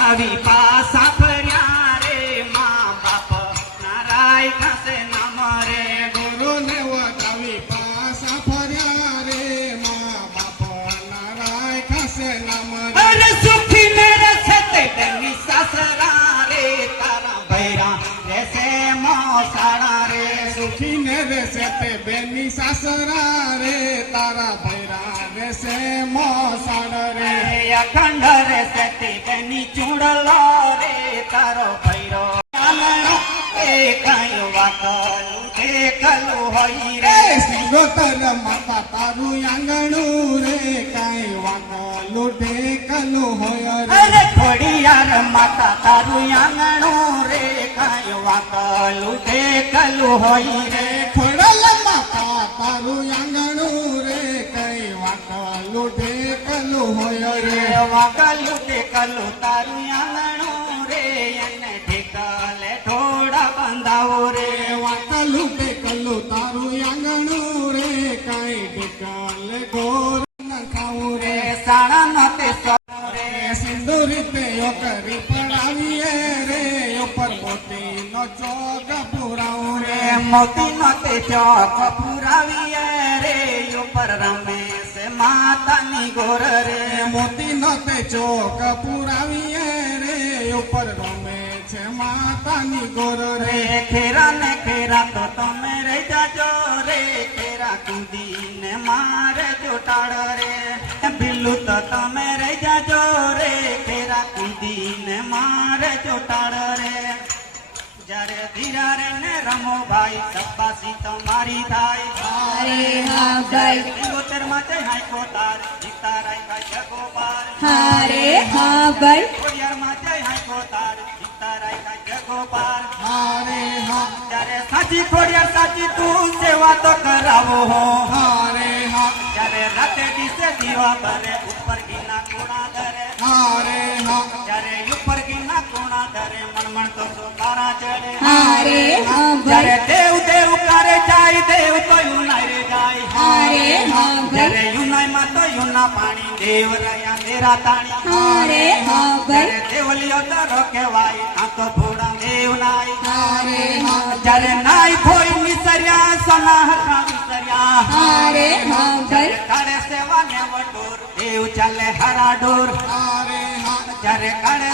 આવી પાસા ફર્યા રે મા બાપ. નારાય ખાસે મોસાળા રે સુખી ને રેસે તે બેની સાસરા રે તારા ભૈરા રહેશે મોસાડ રે. અખંડ રે સતી બેની ચૂડલો રે તારો ભૈરો. એ કાંઈ વાકલું કલું હોય રે. સિંગો તન માતા તારું આંગણું રે કઈ વાનો લોઢે કલું હોય રે. થોડી યાર માતા તારું આંગણું રે કઈ વાતો લોઢે કલું હોય રે. થોડલ માતા તારું આંગણું રે કઈ વાતો લોઢે કલું હોય રે. વાકા લોઢે કલું તારું આંગણું રે એને ઠેકા ઢેકલું તારું આંગણું રે કઈ ઢેકલ ગોર ખાવું રે. સાડા નતે રે સિંદૂરી તે કરી પડાવીએ રે ઉપર મોતી નો ચોક પુરાવું રે. મોતી મોતી તે ચોક પુરાવીએ રે ઉપર રમે છે માતાની ગોર રે. મોતી નો તે ચોક પુરાવીએ રે ઉપર રમે છે માતાની ગોર રે. રે ખેરા ને ખેરા તો તમે મારે જોટાડ રે જ્યારે ધીરા રે ને રમો ભાઈ સબ્બાસી તમારી થાય અરે હા ભાઈ સિંગોતેર માં જય હાઈ કોતાર જીતા રાય કાય જગો બાર અરે હા ભાઈ કોડિયાર માં જય હાઈ કોતાર જીતા રાય કાય જગો બાર હારે હા જ્યારે સાચી ખોડિયાર સાચી તું સેવા તો કરાવો હો હારે હા જ્યારે રાતે દિવસે દીવા બરે ઉપર સોપારા ચડે અરે હા જ્યારે ભાઈ દેવ દેવ કરે જાય દેવ તો યુનાય રે જાય અરે હા જ્યારે ભાઈ યુનાય માં તો યુના પાણી દેવ રહ્યા દેરા તાણી અરે હા ભાઈ જ્યારે દેવલિયો દરો કહેવાય આ તો ભોળા દેવ નાય અરે હા જ્યારે નાય કોઈ નિસર્યા સના હતા વિસર્યા અરે હા ભાઈ કાળે સેવા ને વટોર દેવ ચાલે હરા ડોર હારે હા જ્યારે કાળે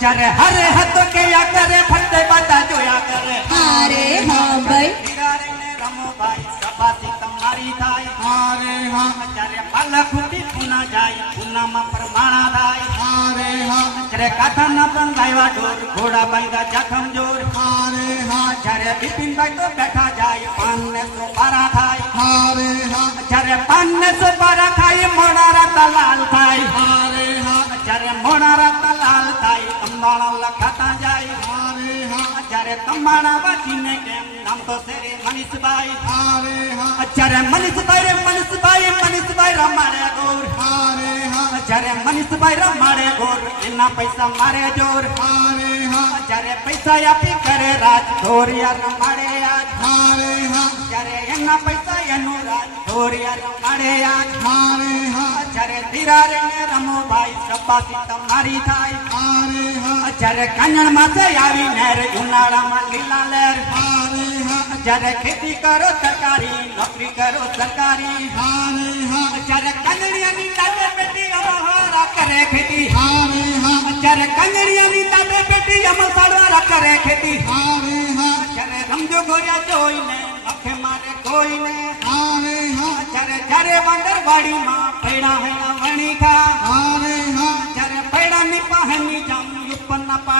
चर हरे हथ के या करे फटे बाटा जो या करे। अरे हाँ भाई। तिरारे ने रमो भाई सबाती तुम्हारी थाई। अरे हाँ। चरे पल खुटी पुना जाई पुना मा परमाणा दाई अरे हाँ। चरे काथा न बंगाईवा डोर घोड़ा बंगा जखम ज़ोर। अरे हाँ। चरे बिपिन भाई तो बैठा जाई पान ने सो बारा थाई अरे हाँ। चरे पान ने सो बारा खाई मोड़ा હા જ્યારે તંબાણા વાંચીને કેમ નામ તો છે રે મનીષભાઈ હારે હા જ્યારે મનીષભાઈ રે મનીષભાઈ મનીષભાઈ રમાડે ગોર હારે હા જ્યારે મનીષભાઈ રમાડે ગોર એના પૈસા મારે જોર હારે હા જ્યારે પૈસા આપી કરે રાજ ધોરિયા રમાડે આજ હારે હા જ્યારે એના પૈસા એનું રાજ ધોરિયા રમાડે આજ હારે હા જ્યારે ધીરારે ને રમો ભાઈ સપાસી તમારી થાય હારે હા જ્યારે કાંજણ માથે આવી નેર ઉનાળામાં લીલા લહેર હારે હા જ્યારે ખેતી કરો સરકારી નોકરી કરો સરકારી હારે હા જ્યારે કાંજણિયાની દાદે પેટી અમારા કરે ખેતી હારે હા જ્યારે કાંજણિયાની દાદે પેટી અમલ સાડવારા કરે ખેતી હારે હા જ્યારે રમજો ગોળ્યા જોઈને નખે મારે કોઈને હારે હા જ્યારે જ્યારે વાંદરવાડીમાં પૈડા હેલા વણી ખા હારે હા જ્યારે પૈડાની પાહની જામ ઉપરના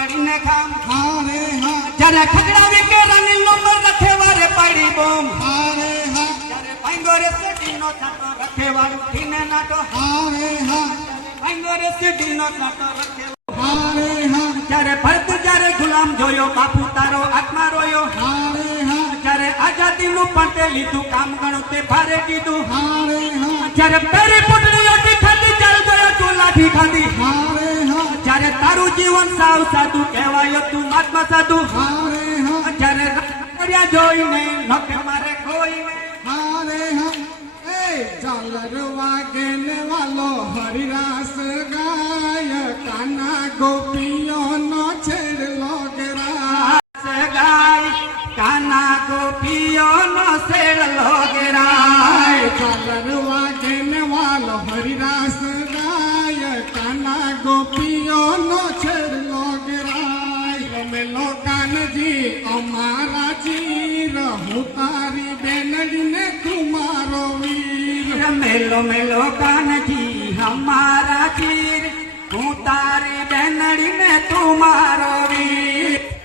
પાડીને ખામ હારે હા. જ્યારે ખગડાવી કેરાની નંબર રખે વારે પાડી બોમ હારે હા. જ્યારે ભાંગોરે સેટીનો છાંટો રખે વાળું થીને નાટો હારે હા. ભાંગોરે સેટીનો છાંટો રખે હારે હા. જ્યારે ભરત જ્યારે ગુલામ જોયો, બાપુ તારો આત્મા રોયો હારે હા. જ્યારે આઝાદીનું પણ તે લીધું કામ ગણું તે ભારે કીધું હારે હા. જ્યારે તારી સાવ સાદું કહેવાયો તું મહાત્મા સાધુ હારે હા જ્યારે કર્યા જોઈને નખે મારે કોઈને હારે હા એ ઝાલર વાગે ને વાલો હરિરાસ ગાય કાના ગોપીઓ લોકાનજી અમારા ચીર હું તારી બેનડી ને તું મારો વીર. મેલો મેલો કાનજી, અમારા ચીર હું તારી બેનડી ને તું મારો વીર.